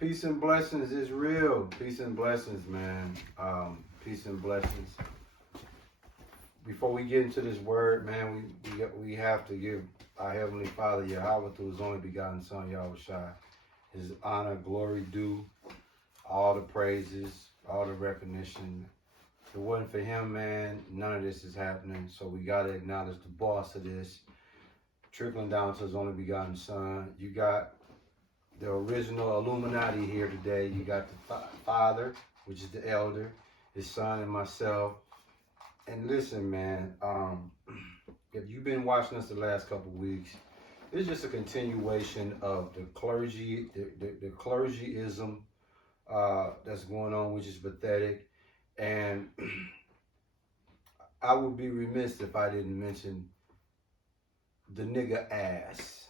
Peace and blessings is real. Peace and blessings, man. Peace and blessings. Before we get into this word, man, we have to give our Heavenly Father, Yahweh, through His only begotten Son, Yahushua, His honor, glory due, all the praises, all the recognition. If it wasn't for Him, man, none of this is happening. So we got to acknowledge the boss of this, trickling down to His only begotten Son. You got the original Illuminati here today. You got the Father, which is the elder, His Son, and myself. And listen, man, if you've been watching us the last couple weeks, it's just a continuation of the clergy, the clergyism that's going on, which is pathetic. And I would be remiss if I didn't mention the nigga ass.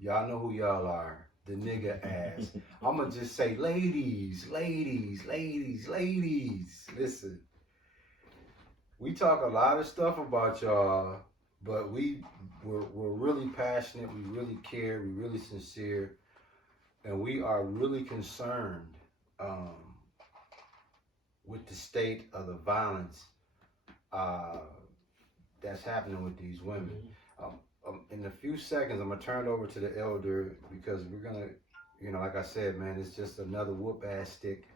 Y'all know who y'all are. The nigga ass. I'm going to just say, ladies. Listen, we talk a lot of stuff about y'all, but we're really passionate. We really care. We're really sincere. And we are really concerned with the state of the violence that's happening with these women. In a few seconds, I'm going to turn it over to the elder because we're going to, like I said, man, it's just another whoop-ass stick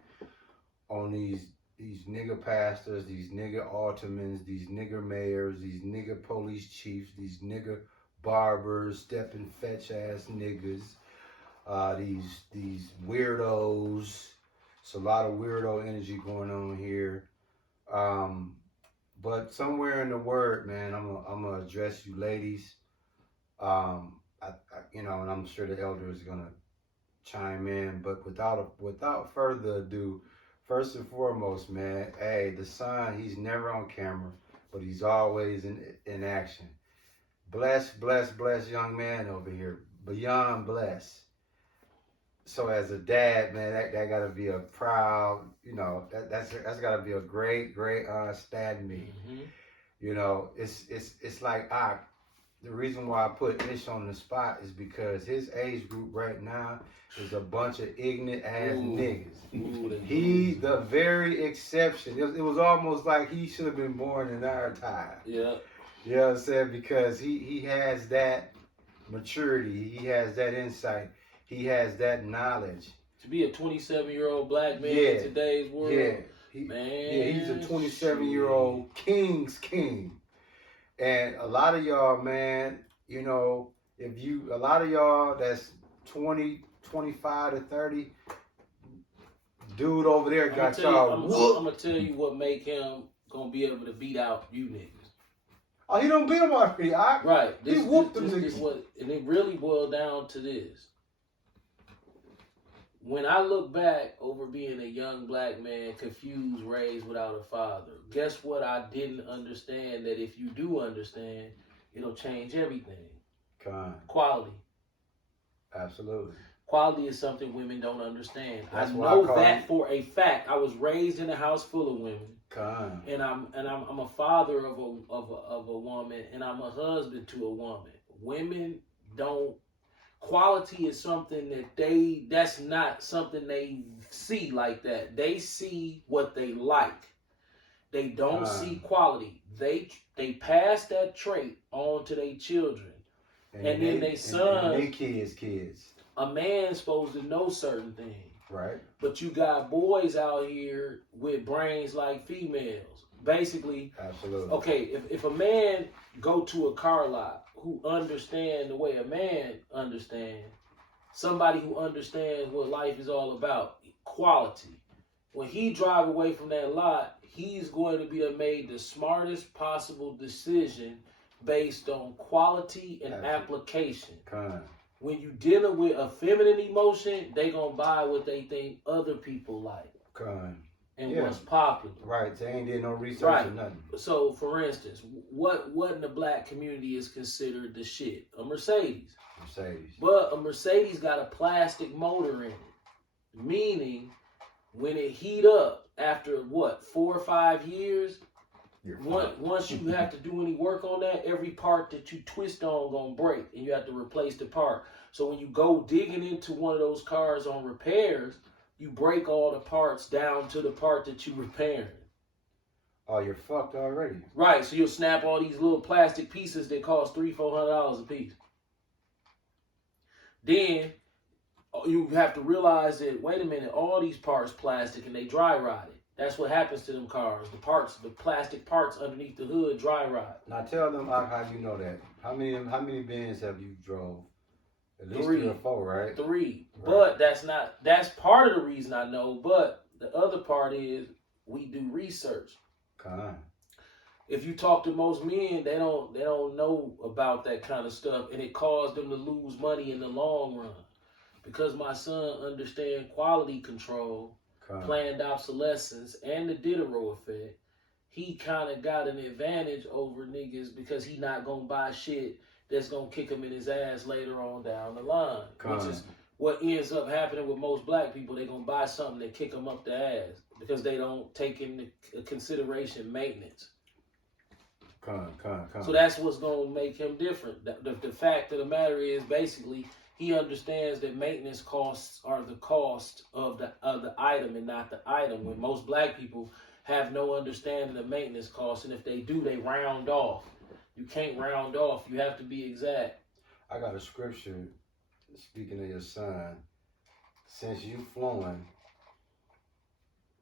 on these nigger pastors, these nigger aldermen, these nigger mayors, these nigger police chiefs, these nigger barbers, stepping fetch-ass niggas, these weirdos. It's a lot of weirdo energy going on here. But somewhere in the word, man, I'm gonna address you ladies. And I'm sure the elder is gonna chime in. But without further ado, first and foremost, man, hey, the son, he's never on camera, but he's always in action. Bless young man over here, beyond blessed. So as a dad, man, that gotta be a proud, that's gotta be a great stand me. It's like the reason why I put Ish on the spot is because his age group right now is a bunch of ignorant ass niggas. He's the very exception. It was almost like he should have been born in our time. Yeah. You know what I'm saying? Because he has that maturity. He has that insight. He has that knowledge. To be a 27-year-old black man in today's world, he's a 27-year-old king's king. And a lot of y'all, man, a lot of y'all that's 20, 25 to 30, dude over there got y'all. I'm going to tell you what make him going to be able to beat out you niggas. Oh, he don't beat him already. Right. He whooped them niggas. And it really boiled down to this. When I look back over being a young black man, confused, raised without a father, guess what I didn't understand that if you do understand, it'll change everything. Quality. Absolutely. Quality is something women don't understand. I know that for a fact. I was raised in a house full of women. And I'm a father of a woman, and I'm a husband to a woman. Women don't. Quality is something that's not something they see like that. They see what they like. They don't see quality. They pass that trait on to their children. And then they son. And they kids. A man's supposed to know certain things. Right. But you got boys out here with brains like females. Basically. Absolutely. Okay, if a man go to a car lot who understand the way a man understands, somebody who understands what life is all about, quality. When he drive away from that lot, he's going to be made the smartest possible decision based on quality and application. When you dealing with a feminine emotion, they gonna buy what they think other people like. And what's popular. Right, they ain't did no research or nothing. So, for instance, what in the black community is considered the shit? A Mercedes. But a Mercedes got a plastic motor in it. Meaning, when it heat up after, 4 or 5 years, once you have to do any work on that, every part that you twist on gonna break, and you have to replace the part. So when you go digging into one of those cars on repairs, you break all the parts down to the part that you repairing. Oh, you're fucked already. Right. So you'll snap all these little plastic pieces that cost $300-$400 a piece. Then you have to realize that, wait a minute, all these parts plastic and they dry rotted. That's what happens to them cars. The plastic parts underneath the hood dry rot. Now tell them how you know that. How many Benz have you drove? At least 3 or 4, right? 3. Right. But that's part of the reason I know. But the other part is we do research. If you talk to most men, they don't know about that kind of stuff, and it caused them to lose money in the long run. Because my son understands quality control, planned obsolescence, and the Diderot effect, he kind of got an advantage over niggas because he not going to buy shit that's going to kick him in his ass later on down the line. Which is what ends up happening with most black people. They're going to buy something that kick them up the ass because they don't take into consideration maintenance. So that's what's going to make him different. The fact of the matter is, basically, he understands that maintenance costs are the cost of the item and not the item. When most black people have no understanding of maintenance costs, and if they do, they round off. You can't round off. You have to be exact. I got a scripture, speaking of your son. Since you flowing,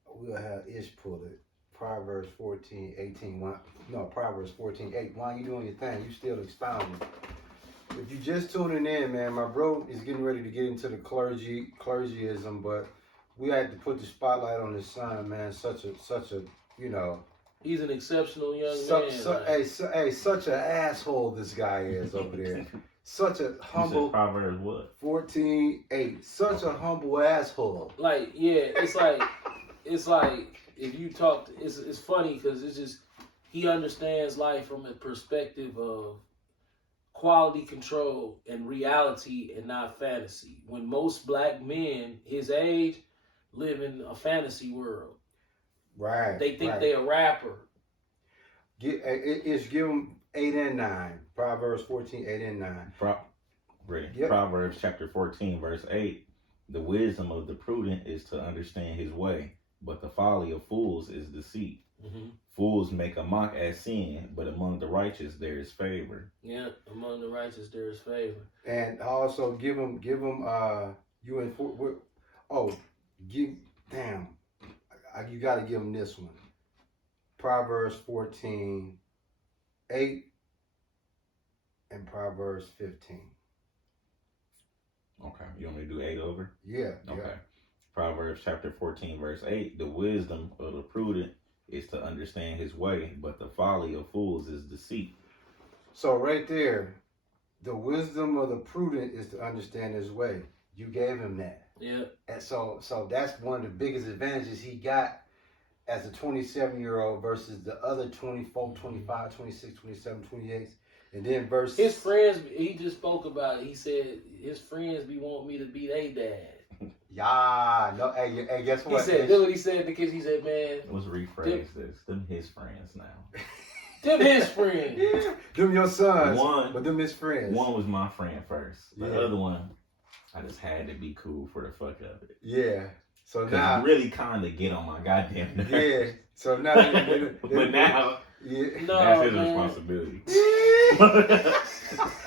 we'll have Ish pull it. Proverbs 14:18. Proverbs 14:8. While you doing your thing, you still expounding. If you just tuning in, man, my bro is getting ready to get into the clergyism, but we had to put the spotlight on his son, man. Such a He's an exceptional young man. Such an asshole this guy is over there. Such a humble. Proverbs what? 14:8. Such a humble asshole. Like, yeah, it's like if you talk, it's funny because it's just he understands life from a perspective of quality control and reality and not fantasy. When most black men his age live in a fantasy world. Right. They think they're a rapper. Give them 8 and 9. Proverbs 14:8 and 9. Proverbs chapter 14, verse 8. The wisdom of the prudent is to understand his way, but the folly of fools is deceit. Mm-hmm. Fools make a mock at sin, but among the righteous there is favor. Yeah, among the righteous there is favor. And also give them you got to give them this one. Proverbs 14:8 and Proverbs 15. Okay, you want me to do 8 over? Yeah. Okay. Yeah. Proverbs chapter 14, verse 8. The wisdom of the prudent is to understand his way, but the folly of fools is deceit. So right there, the wisdom of the prudent is to understand his way. You gave him that. Yeah. And so that's one of the biggest advantages he got as a 27-year-old versus the other 24, 25, 26, 27, 28. And then versus his friends, he just spoke about it. He said his friends be wanting me to be their dad. Yeah, no, hey, guess what? He said, what he said to kids, he said, man. Let's rephrase this. Them his friends now. Them his friends. Yeah. Them your sons. One, but them his friends. One was my friend first. The other one, I just had to be cool for the fuck of it. Yeah. So now. really kind of get on my goddamn nerves. Yeah. So now. But now. Yeah. No, that's his responsibility.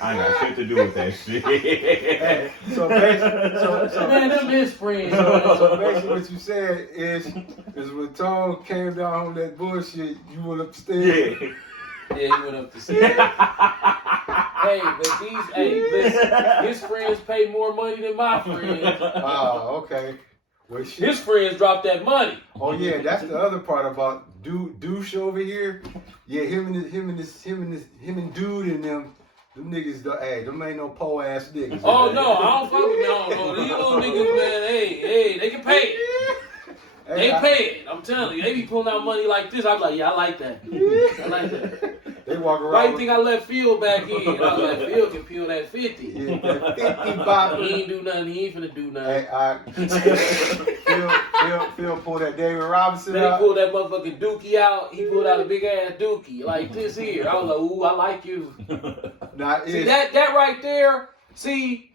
I ain't got shit to do with that shit. Hey, so basically, man, them his friends. So basically, what you said is when Tom came down on that bullshit, you went up the stairs. Yeah, he went up the stairs. Listen, his friends pay more money than my friends. Oh, okay. Well, shit. His friends dropped that money. Oh yeah, that's the other part about douche over here. Yeah, him and dude and them niggas. Them ain't no po ass niggas. Oh man. no, I don't fuck with no. These little niggas, man. Hey, they can pay it. They pay it. I'm telling you, they be pulling out money like this. I'm like, yeah, I like that. I like that. They walk around. Why you think I let Phil back in? I was like, Phil can peel that 50. Yeah, that 50 bop. He ain't do nothing. He ain't finna do nothing. Phil pulled that David Robinson Then out. he pulled that motherfucking dookie out. He pulled out a big ass dookie like this here. I was like, ooh, I like you. Nah, see that right there. See,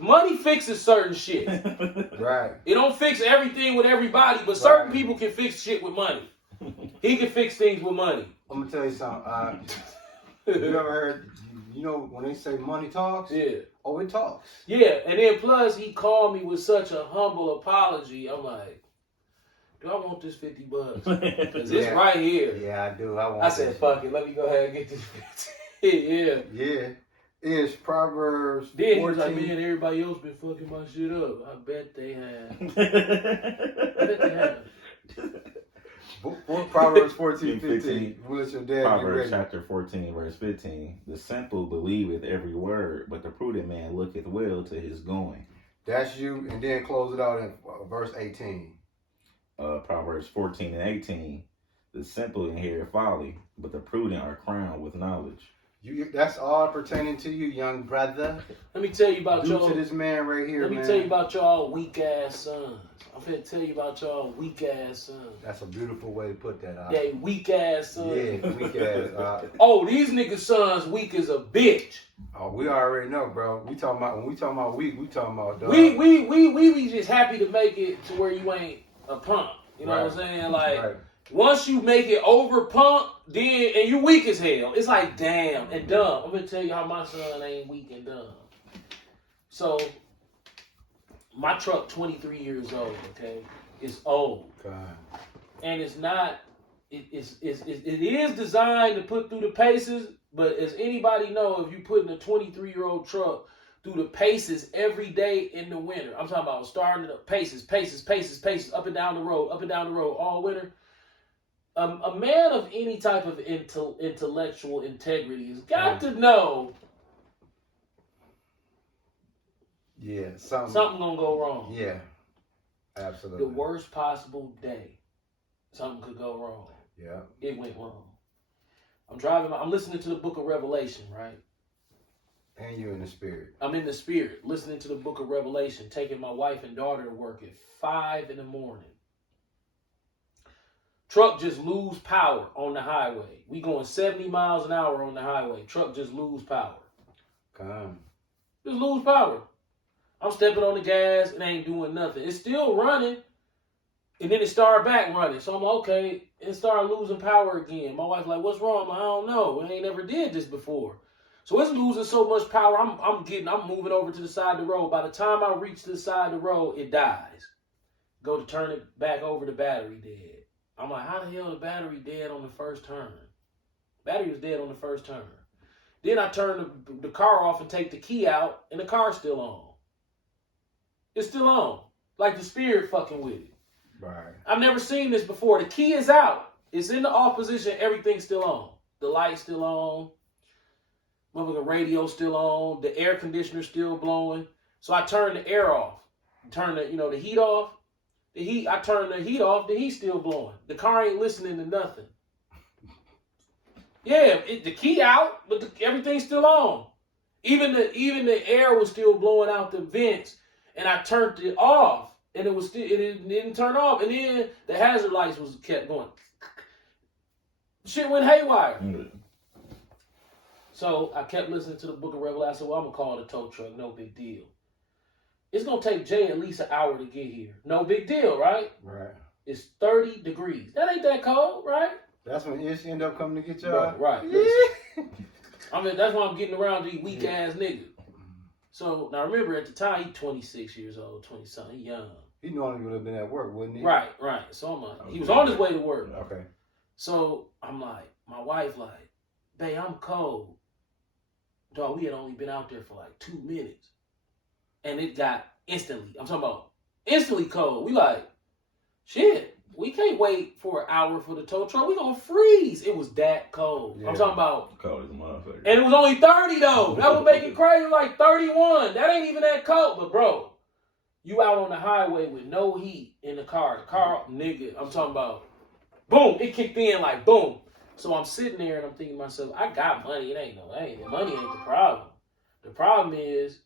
money fixes certain shit. Right. It don't fix everything with everybody, but certain people can fix shit with money. He can fix things with money. I'm gonna tell you something. You ever heard? You know when they say money talks? Yeah. Oh, it talks. Yeah, and then plus he called me with such a humble apology. I'm like, do I want this $50? Because it's right here. Yeah, I do. I said, fuck it. Let me go ahead and get this 50. Yeah. Yeah. It's Proverbs 14. Then he was like, man, everybody else been fucking my shit up. I bet they have. Proverbs 14:15. What's your dad? Proverbs chapter 14, verse 15. The simple believeth every word, but the prudent man looketh well to his going. That's you, and then close it out in verse 18. Proverbs 14 and 18. The simple inherit folly, but the prudent are crowned with knowledge. That's all pertaining to you, young brother. Let me tell you about y'all. To this man right here, Let me tell you about y'all weak ass sons. I'm finna tell you about y'all weak ass sons. That's a beautiful way to put that out. Yeah, weak ass sons. Yeah, weak ass. Oh, these niggas' sons weak as a bitch. Oh, we already know, bro. When we talking about weak, we talking about dog. We just happy to make it to where you ain't a punk. You know what I'm saying? Like once you make it over punk, then and you weak as hell. It's like damn and dumb. I'm gonna tell you how my son ain't weak and dumb. So my truck 23 years old, okay? It's old. God. And it's not it is designed to put through the paces, but as anybody know, if you putting a 23-year-old truck through the paces every day in the winter. I'm talking about starting the paces, up and down the road, all winter. A man of any type of intellectual integrity has got to know. Yeah, something gonna go wrong. Yeah, absolutely. The worst possible day, something could go wrong. Yeah, it went wrong. I'm driving. I'm listening to the Book of Revelation, right? And you're in the spirit. I'm in the spirit, listening to the Book of Revelation, taking my wife and daughter to work at 5 a.m. Truck just lose power on the highway. We going 70 miles an hour on the highway. Truck just lose power. Come. Just lose power. I'm stepping on the gas. It ain't doing nothing. It's still running. And then it started back running. So I'm like, okay. It started losing power again. My wife like, what's wrong? I don't know. I ain't never did this before. So it's losing so much power. I'm moving over to the side of the road. By the time I reach the side of the road, it dies. Go to turn it back over, the battery dead. I'm like, how the hell the battery dead on the first turn? Battery was dead on the first turn. Then I turn the car off and take the key out, and the car's still on. It's still on. Like the spirit fucking with it. Right. I've never seen this before. The key is out. It's in the off position. Everything's still on. The light's still on. Motherfucking radio still on. The air conditioner still blowing. So I turn the air off. Turn the heat off. I turn the heat off. The heat's still blowing. The car ain't listening to nothing. Yeah, the key out, but everything's still on. Even the air was still blowing out the vents, and I turned it off, and it didn't turn off, and then the hazard lights was kept going. Shit went haywire. Mm-hmm. So I kept listening to the Book of Revelation. I said, well, I'm gonna call the tow truck. No big deal. It's gonna take Jay at least an hour to get here. No big deal, right? Right. It's 30 degrees. That ain't that cold, right? That's when Ish end up coming to get y'all. Right. Yeah. I mean, that's why I'm getting around these weak ass niggas. So now remember, at the time, he 26 years old, 20 something, he young. He normally would have been at work, wouldn't he? Right. So I'm like, he was on his way to work. Okay. So I'm like, my wife like, babe, I'm cold. Dog, we had only been out there for like 2 minutes. And it got instantly, I'm talking about instantly cold. We like, shit, we can't wait for an hour for the tow truck. We gonna freeze. It was that cold. Yeah. I'm talking about cold as a motherfucker. And it was only 30 though. That would make it crazy, like 31. That ain't even that cold. But bro, you out on the highway with no heat in the car. The car, nigga, I'm talking about, boom, it kicked in like boom. So I'm sitting there and I'm thinking to myself, I got money. Money ain't the problem. The problem is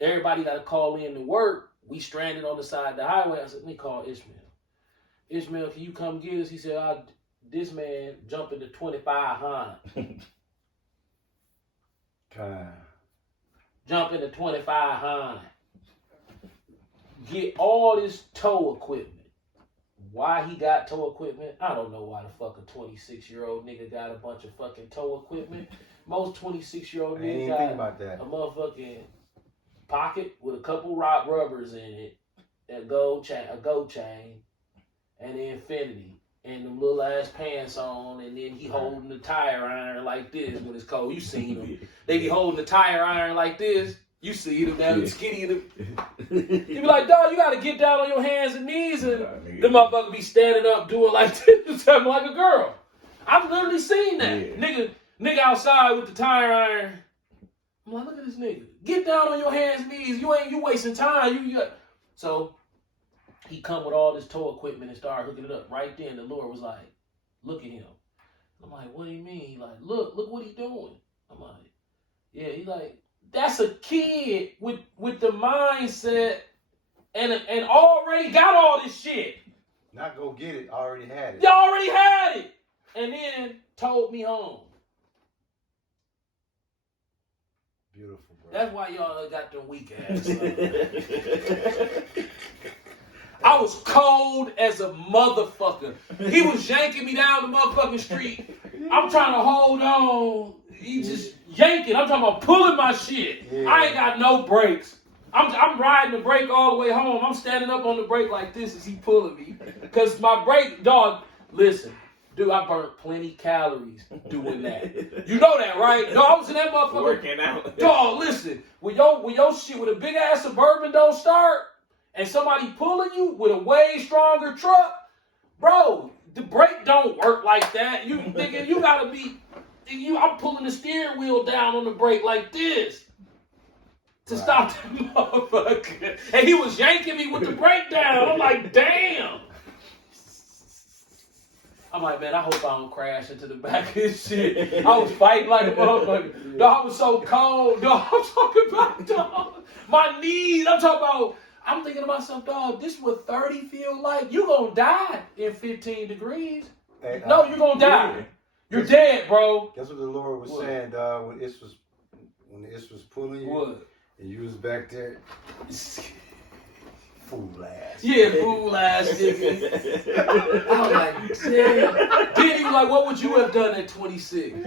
everybody got to call in to work. We stranded on the side of the highway. I said, let me call Ishmael. Ishmael, can you come get us? He said, this man jumped into 2500. Jump into 2500. get all this tow equipment. Why he got tow equipment? I don't know why the fuck a 26-year-old nigga got a bunch of fucking tow equipment. Most 26-year-old niggas got a motherfucking pocket with a couple rock rubbers in it, a gold chain, and the infinity, and them little ass pants on, and then he holding the tire iron like this when it's cold. You seen him. They be holding the tire iron like this. You see them down skinny. You be like, dog, you gotta get down on your hands and knees, and the motherfucker be standing up doing like this, something like a girl. I've literally seen that. Nigga outside with the tire iron. I'm like, look at this nigga. Get down on your hands and knees. You wasting time. So he come with all this tow equipment and start hooking it up. Right then, the Lord was like, look at him. I'm like, what do you mean? He like, look what he doing. I'm like, yeah. He like, that's a kid with the mindset and already got all this shit. Not go get it, already had it. You already had it. And then told me home. Beautiful, bro. That's why y'all got them weak ass. I was cold as a motherfucker. He was yanking me down the motherfucking street. I'm trying to hold on. He just yanking. I'm talking about pulling my shit. Yeah. I ain't got no brakes. I'm riding the brake all the way home. I'm standing up on the brake like this as he pulling me. Because my brake, dog, listen. Dude, I burnt plenty calories doing that. You know that, right? No, I was in that motherfucker. Working out. Dog, listen. When your shit with a big ass Suburban don't start, and somebody pulling you with a way stronger truck, bro, the brake don't work like that. You thinking you gotta be. I'm pulling the steering wheel down on the brake like this to stop that motherfucker. And he was yanking me with the brake down. I'm like, damn. I'm like, man, I hope I don't crash into the back of this shit. I was fighting like a motherfucker. Dog, I was so cold. Dog, I'm talking about, dog, my knees. I'm thinking to myself, dog, this is what 30 feel like. You gonna die in 15 degrees. Hey, no, you're gonna die. You're dead, bro. That's what the Lord was saying, dog, when this was pulling you. What? And you was back there. Fool ass. Yeah, fool ass nigga. I was like, damn. Then he was like, what would you have done at 26?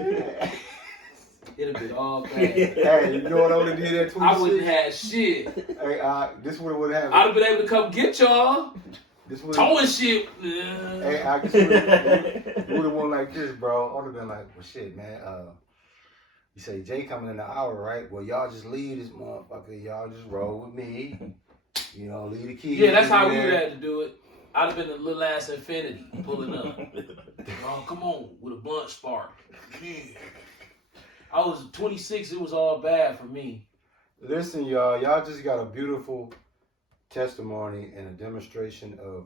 It'd have been all bad. Hey, you know what I would have did at 26? I wouldn't have shit. Hey, this would have happened. I'd have been able to come get y'all. Towing shit. Hey, I just would have went like this, bro. I would have been like, well, shit, man. You say Jay coming in an hour, right? Well, y'all just leave this motherfucker. Y'all just roll with me. You know, leave the keys. Yeah, that's how we would have to do it. I'd have been a little ass Infinity pulling up. Oh, come on, with a blunt spark. Yeah. I was 26. It was all bad for me. Listen, y'all just got a beautiful testimony and a demonstration of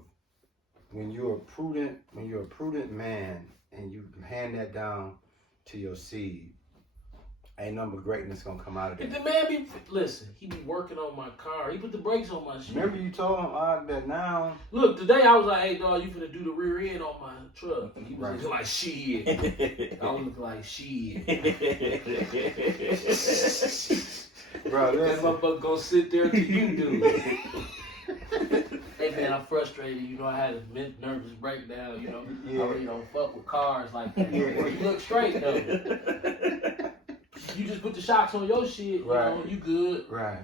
when you're a prudent man and you hand that down to your seed. Ain't nothing but greatness gonna come out of it. If the man he be working on my car. He put the brakes on my shit. Remember you told him that now. Look, today I was like, hey dog, you finna do the rear end on my truck. And he was looking like shit. I was looking like shit. Bro, that motherfucker gonna sit there till you do it. Hey man, I'm frustrated. You know, I had a nervous breakdown. You know, I really don't fuck with cars like that. Yeah. You look straight though. You just put the shocks on your shit, you know, you good. Right.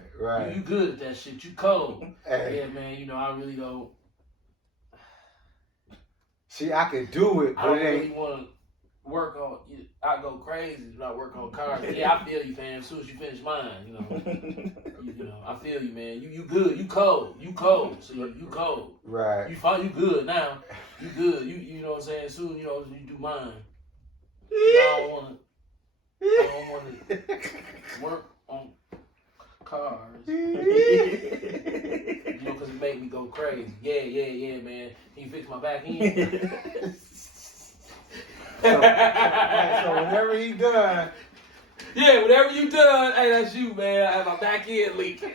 You good at that shit. You cold. Hey. Yeah, man, you know, I really don't. See, I could do it, but I don't really want to work on. I go crazy when I work on cars. Yeah, I feel you, fam. As soon as you finish mine, you know, I feel you, man. You good. You cold. So you cold. Right. You fine. You good now. You good. You know what I'm saying. Soon, you know, you do mine. I don't want to work on cars. You know, because it made me go crazy. Yeah, man. Can you fix my back end? So whenever he done. Yeah, whatever you done, hey, that's you, man. I have my back end leaking.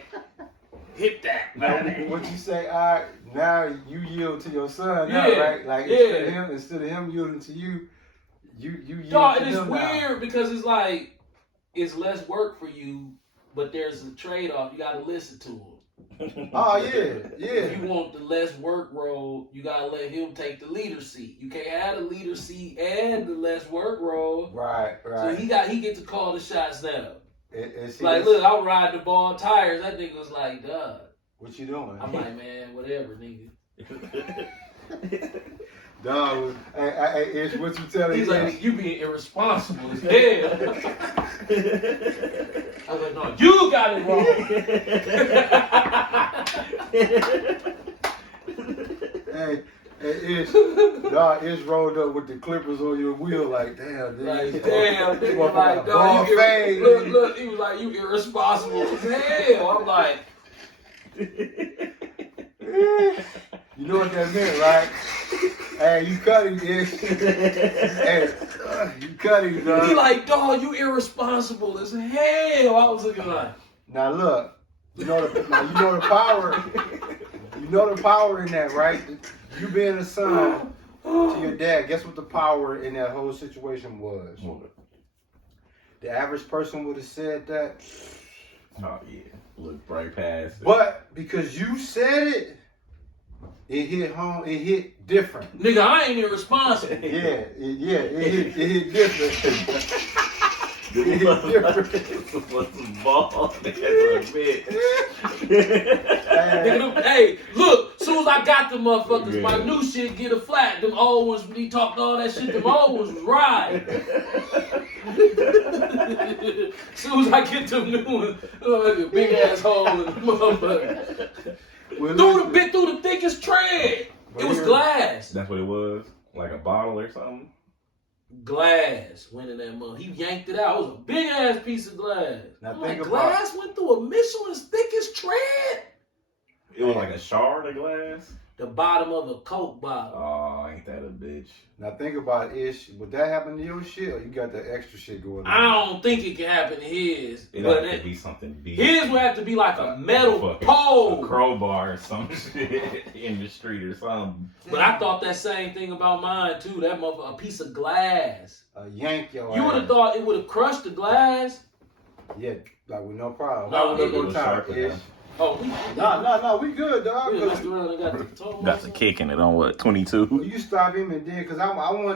Hit that, man. What you say, all right, now you yield to your son now, right? Like instead of him yielding to you, you yield to and it's him weird now. because it's like it's less work for you, but there's a trade-off. You got to listen to him. Oh yeah. If you want the less work role, you gotta let him take the leader seat. You can't have the leader seat and the less work role. Right. So he get to call the shots now. Look, I'm riding the ball tires. That nigga was like, "Duh, what you doing?" I'm like, "Man, whatever, nigga." Dog, it's what you telling. He's like, "You being irresponsible as hell." I was like, "No, you got it wrong." It's rolled up with the clippers on your wheel, like damn, nigga, like, dog, look, he was like, "You irresponsible as hell." I'm like, you know what that meant, right? Hey, you cut him, Ish. Hey, you cut him, dog. He like, "Dog, you irresponsible as hell." I was looking like, now look, you know the power. You know the power in that, right? You being a son to your dad. Guess what the power in that whole situation was? The average person would have said that. Oh yeah, look right past it. But because you said it, it hit home. It hit different. Nigga, I ain't irresponsible. It hit different. It hit different. What's the ball? That's a bitch. Hey, look, soon as I got the motherfuckers, my new shit get a flat. Them old ones, when he talked all that shit, them old ones was right. Soon as I get them new ones, like a big ass hole in the motherfucker. Through the thickest tread. It was glass. That's what it was? Like a bottle or something? Glass went in that mug. He yanked it out. It was a big ass piece of glass. Now I'm like, glass went through a Michelin's thickest tread? It was like a shard of glass? The bottom of a Coke bottle. Oh, ain't that a bitch? Now think about Ish. Would that happen to your shit, or you got the extra shit going on? I don't think it can happen to his. It would be something big. His would have to be like a metal pole. A crowbar or some shit in the street or something. But I thought that same thing about mine too. That motherfucker, a piece of glass. Yank your You would have thought it would have crushed the glass. Yeah, like with no problem. No, it was time, Ish. Oh, no, we good, dog. We got the That's a kick in it on what, 22? Well, you stop him and then, because I want